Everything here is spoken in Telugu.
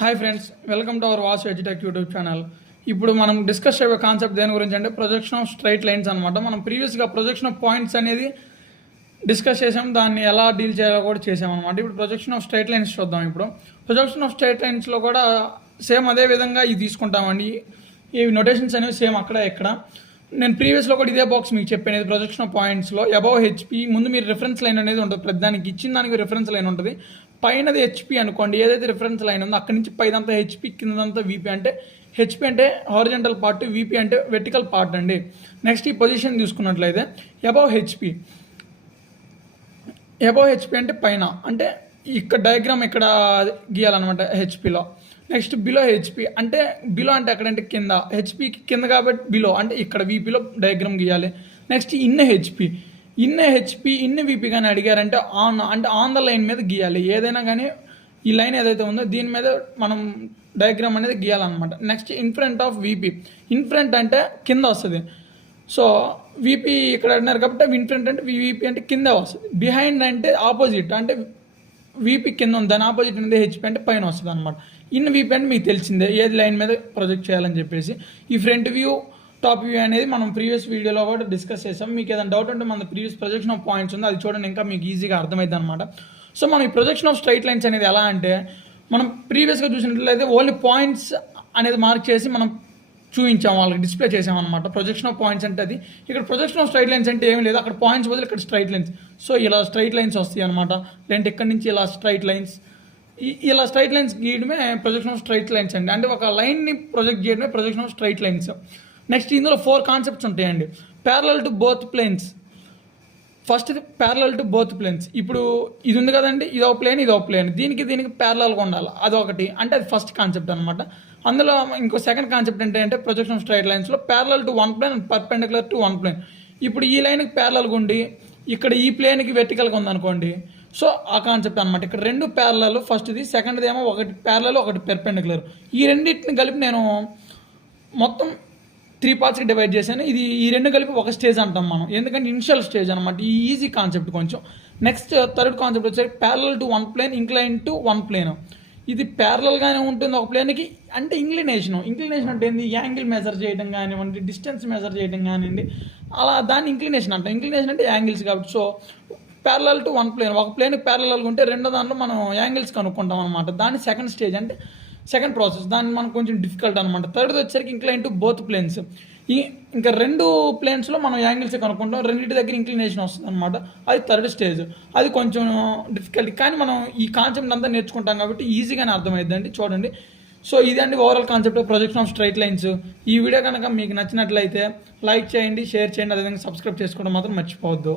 Hi friends, welcome to our Vasu edutech YouTube channel. ఇప్పుడు మనం డిస్కస్ అయ్యే కాన్సెప్ట్ దేని గురించి అంటే ప్రొజెక్షన్ ఆఫ్ స్ట్రైట్ లైన్స్ అనమాట. మనం ప్రీవియస్గా ప్రొజెక్షన్ ఆఫ్ పాయింట్స్ అనేది డిస్కస్ చేసాం, దాన్ని ఎలా డీల్ చేయాలో కూడా చేసామన్నమాట. ఇప్పుడు ప్రొజెక్షన్ ఆఫ్ స్ట్రైట్ లైన్స్ చూద్దాం. ఇప్పుడు ప్రొజెక్షన్ ఆఫ్ స్ట్రైట్ లైన్స్లో కూడా సేమ్ అదే విధంగా ఇది తీసుకుంటామండి. ఈ నొటేషన్స్ అనేవి సేమ్ అక్కడ ఇక్కడ. నేను ప్రీవియస్లో కూడా ఇదే బాక్స్ మీకు చెప్పాను. ప్రొజెక్షన్ ఆఫ్ పాయింట్స్లో అబౌవ్ హెచ్పి ముందు మీరు రిఫరెన్స్ లైన్ అనేది ఉంటుంది. ప్రతి దానికి ఇచ్చిన దానికి రిఫరెన్స్ లైన్ ఉంటుంది. పైనది హెచ్పి అనుకోండి, ఏదైతే రిఫరెన్స్ లైన్ ఉందో అక్కడి నుంచి పైదంతా హెచ్పి, కిందంతా వీపీ. అంటే హెచ్పి అంటే హారిజంటల్ పార్ట్, వీపీ అంటే వెర్టికల్ పార్ట్ అండి. నెక్స్ట్ ఈ పొజిషన్ తీసుకున్నట్లయితే అబౌవ్ హెచ్పి అంటే పైన, అంటే ఇక్కడ డయాగ్రామ్ ఇక్కడ గీయాలన్నమాట హెచ్పిలో. నెక్స్ట్ బిలో హెచ్పి అంటే బిలో అంటే ఎక్కడంటే కింద, హెచ్పికి కింద కాబట్టి బిలో అంటే ఇక్కడ వీపీలో డయాగ్రామ్ గీయాలి. Next in HP in VP కానీ అడిగారంటే ఆన్ ద లైన్ మీద గీయాలి. ఏదైనా కానీ ఈ లైన్ ఏదైతే ఉందో దీని మీద మనం డయాగ్రామ్ అనేది గీయాలన్నమాట. Next in front of VP, in front అంటే కింద వస్తుంది. సో వీపీ ఇక్కడ అడినారు కాబట్టి ఇన్ ఫ్రంట్ అంటే వీపీ అంటే కింద వస్తుంది. బిహైండ్ అంటే ఆపోజిట్, అంటే వీపీ కింద ఉంది, దాని ఆపోజిట్ అనేది హెచ్పి అంటే పైన వస్తుంది అనమాట. ఇన్ వీపీ అంటే మీకు తెలిసిందే ఏది లైన్ మీద ప్రొజెక్ట్ చేయాలని చెప్పేసి. ఈ ఫ్రంట్ వ్యూ, టాప్ వ్యూ అనేది మనం ప్రీవియస్ వీడియోలో కూడా డిస్కస్ చేసాం. మీకు ఏదైనా డౌట్ ఉంటే మన ప్రీవియస్ ప్రొజెక్షన్ ఆఫ్ పాయింట్స్ ఉంది, అది చూడండి, ఇంకా మీకు ఈజీగా అర్థమైంది అనమాట. సో మనం ఈ ప్రొజెక్షన్ ఆఫ్ స్ట్రైట్ లైన్స్ అనేది ఎలా అంటే, మనం ప్రీవియస్గా చూసినట్లయితే ఓన్లీ పాయింట్స్ అనేది మార్క్ చేసి మనం చూపించాం, వాళ్ళకి డిస్ప్లే చేసామన్నమాట. ప్రొజెక్షన్ ఆఫ్ పాయింట్స్ అంటే అది. ఇక్కడ ప్రొజెక్షన్ ఆఫ్ స్ట్రైట్ లైన్స్ అంటే ఏమీ లేదు, అక్కడ పాయింట్స్ బదులు ఇక్కడ స్ట్రైట్ లైన్స్. సో ఇలా స్ట్రైట్ లైన్స్ వస్తాయి అనమాట. లేదంటే ఇక్కడ నుంచి ఇలా స్ట్రైట్ లైన్స్, ఇలా స్ట్రైట్ లైన్స్ గీయడమే ప్రొజెక్షన్ ఆఫ్ స్ట్రైట్ లైన్స్ అండి. అంటే ఒక లైన్ని ప్రొజెక్ట్ చేయడమే projection of straight lines. Next ఇందులో 4 కాన్సెప్ట్స్ ఉంటాయండి. Parallel to both planes. First parallel to both planes. ఇప్పుడు ఇది ఉంది కదండి, ఇదో ప్లేన్ ఇదో ప్లేన్, దీనికి ప్యారలల్గా ఉండాలి, అదొకటి. అంటే అది ఫస్ట్ కాన్సెప్ట్ అనమాట. అందులో ఇంకో సెకండ్ కాన్సెప్ట్ ఏంటంటే ప్రొజెక్షన్ ఆఫ్ స్ట్రైట్ లైన్స్లో parallel to one plane and perpendicular to one plane. ఇప్పుడు ఈ లైన్కి ప్యారలల్గా ఉండి ఇక్కడ ఈ ప్లేన్కి వెర్టికల్గా ఉందనుకోండి, సో ఆ కాన్సెప్ట్ అనమాట. ఇక్కడ 2 ప్యారలల్, ఫస్ట్ది, సెకండ్ది ఏమో ఒకటి ప్యారలల్ ఒకటి పెర్పెండిక్యులర్. ఈ రెండింటిని కలిపి నేను మొత్తం 3 పార్ట్స్కి డివైడ్ చేశాను. ఈ 2 కలిపి ఒక స్టేజ్ అంటాం మనం, ఎందుకంటే ఇనిషియల్ స్టేజ్ అనమాట. ఈ ఈజీ కాన్సెప్ట్ కొంచెం. నెక్స్ట్ థర్డ్ కాన్సెప్ట్ వచ్చేసి parallel to one plane incline to one plane. ఇది ప్యారలల్గానే ఉంటుంది ఒక ప్లేన్కి. అంటే ఇంక్లినేషన్ అంటే ఏంది, యాంగిల్ మెజర్ చేయడం కానివ్వండి, డిస్టెన్స్ మెజర్ చేయడం కానివ్వండి, అలా దాన్ని ఇంక్లినేషన్ అంటాం. ఇంక్లినేషన్ అంటే యాంగిల్స్ కాబట్టి. So parallel to one plane, ఒక ప్లేన్కి ప్యారలల్గా ఉంటే రెండో దాంట్లో మనం యాంగిల్స్ కనుక్కుంటాం అనమాట. దాన్ని సెకండ్ స్టేజ్, అంటే సెకండ్ ప్రాసెస్. దాన్ని మనకు కొంచెం డిఫికల్ట్ అనమాట. థర్డ్ది వచ్చేసరికి ఇంక్లైన్ టు బోత్ ప్లేన్స్. ఇంకా 2 ప్లేన్స్లో మనం యాంగిల్స్ కనుక్కుంటాం, రెండింటి దగ్గర ఇంక్లినేషన్ వస్తుంది అనమాట. అది థర్డ్ స్టేజ్. అది కొంచెం డిఫికల్ట్, కానీ మనం ఈ కాన్సెప్ట్ అంతా నేర్చుకుంటాం కాబట్టి ఈజీగానే అర్థమైందండి. చూడండి, సో ఇదండి overall concept projection of straight lines. ఈ వీడియో కనుక మీకు నచ్చినట్లయితే లైక్ చేయండి, షేర్ చేయండి, అదేవిధంగా సబ్స్క్రైబ్ చేసుకోవడం మాత్రం మర్చిపోవద్దు.